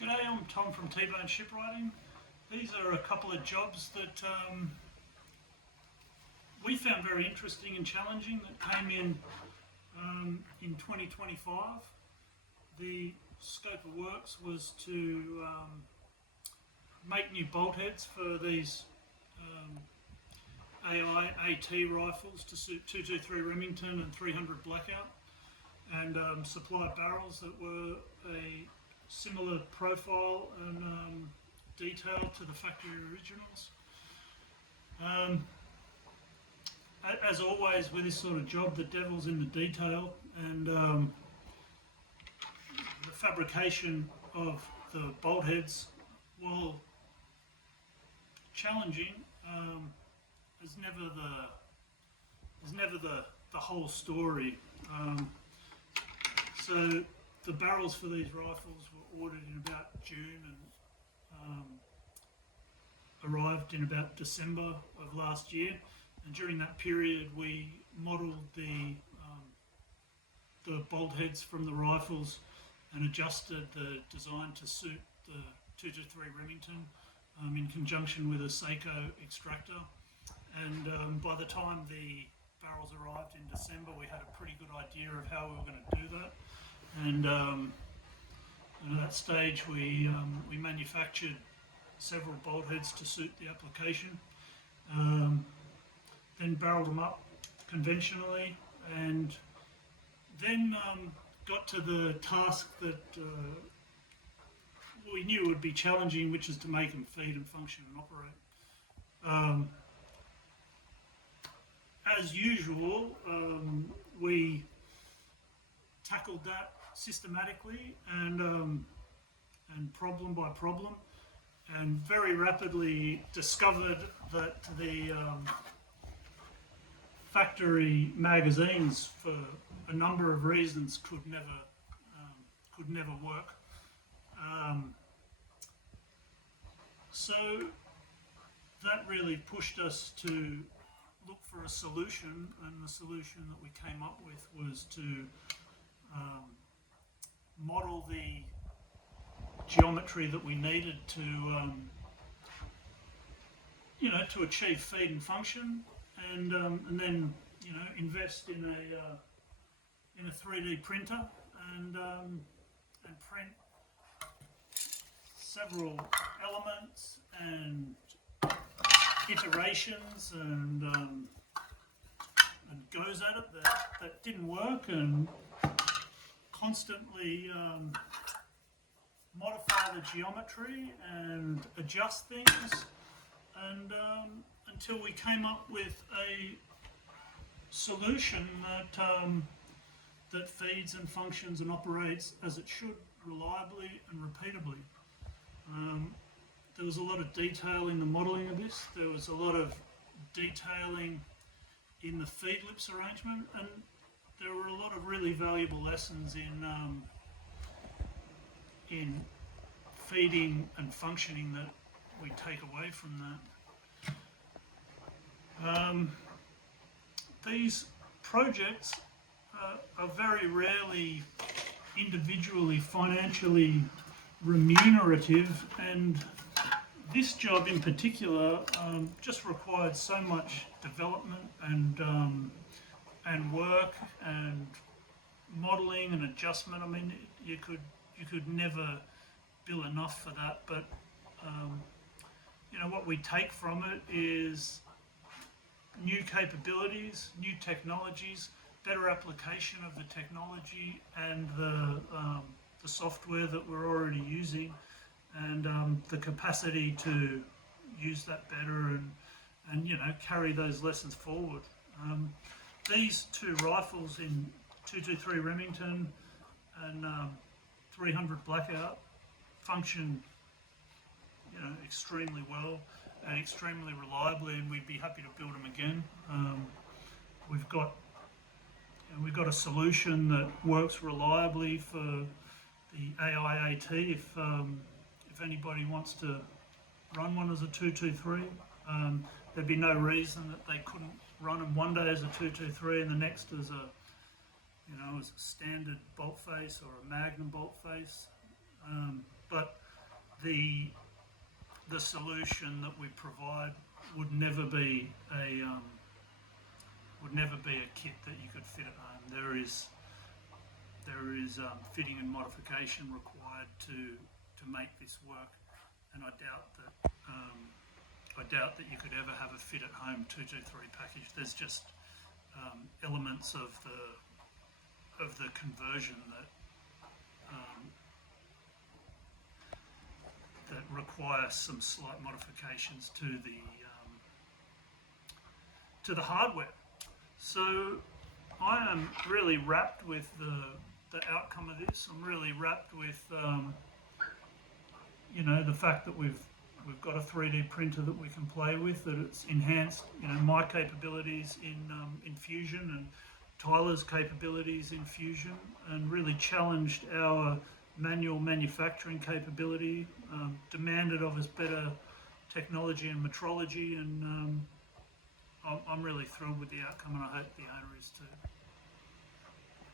G'day, I'm Tom from T-Bone Shipwrighting. These are a couple of jobs that we found very interesting and challenging that came in 2025. The scope of works was to make new bolt heads for these AI AT rifles to suit 223 Remington and 300 Blackout, and supply barrels that were a similar profile and detail to the factory originals. As always with this sort of job, the devil's in the detail, and the fabrication of the bolt heads, while challenging, is never the whole story. So the barrels for these rifles were ordered in about June and arrived in about December of last year. And during that period, we modelled the bolt heads from the rifles and adjusted the design to suit the 223 Remington in conjunction with a Seiko extractor. And by the time the barrels arrived in December, we had a pretty good idea of how we were going to do that. And at that stage, we manufactured several bolt heads to suit the application, then barreled them up conventionally, and then got to the task that we knew would be challenging, which is to make them feed and function and operate. As usual, we tackled that systematically and problem by problem, and very rapidly discovered that the factory magazines, for a number of reasons, could never work. So that really pushed us to look for a solution, and the solution that we came up with was to model the geometry that we needed to to achieve feed and function, and then invest in a 3D printer and print several elements and iterations and goes at it that didn't work, and constantly modify the geometry and adjust things, and until we came up with a solution that feeds and functions and operates as it should, reliably and repeatably. There was a lot of detail in the modelling of this. There was a lot of detailing in the feed lips arrangement, and there were a lot of really valuable lessons in feeding and functioning that we take away from that. These projects are very rarely individually financially remunerative, and this job in particular just required so much development and work and modelling and adjustment. I mean, you could never bill enough for that, but what we take from it is new capabilities, new technologies, better application of the technology and the software that we're already using, and the capacity to use that better and carry those lessons forward. These two rifles in 223 Remington and 300 Blackout function extremely well and extremely reliably, and we'd be happy to build them again. We've got a solution that works reliably for the AI AT. If anybody wants to run one as a 223, there'd be no reason that they couldn't run them one day as a 223 and the next as a as a standard bolt face or a Magnum bolt face. But the solution that we provide would never be a kit that you could fit at home. There is fitting and modification required to make this work, and I doubt that you could ever have a fit at home 223 package. There's just elements of the conversion that require some slight modifications to the hardware. So I am really wrapped with the outcome of this. I'm really wrapped with the fact that we've got a 3D printer that we can play with, that it's enhanced my capabilities in Fusion and Tyler's capabilities in Fusion, and really challenged our manual manufacturing capability, demanded of us better technology and metrology, and I'm really thrilled with the outcome, and I hope the owner is too.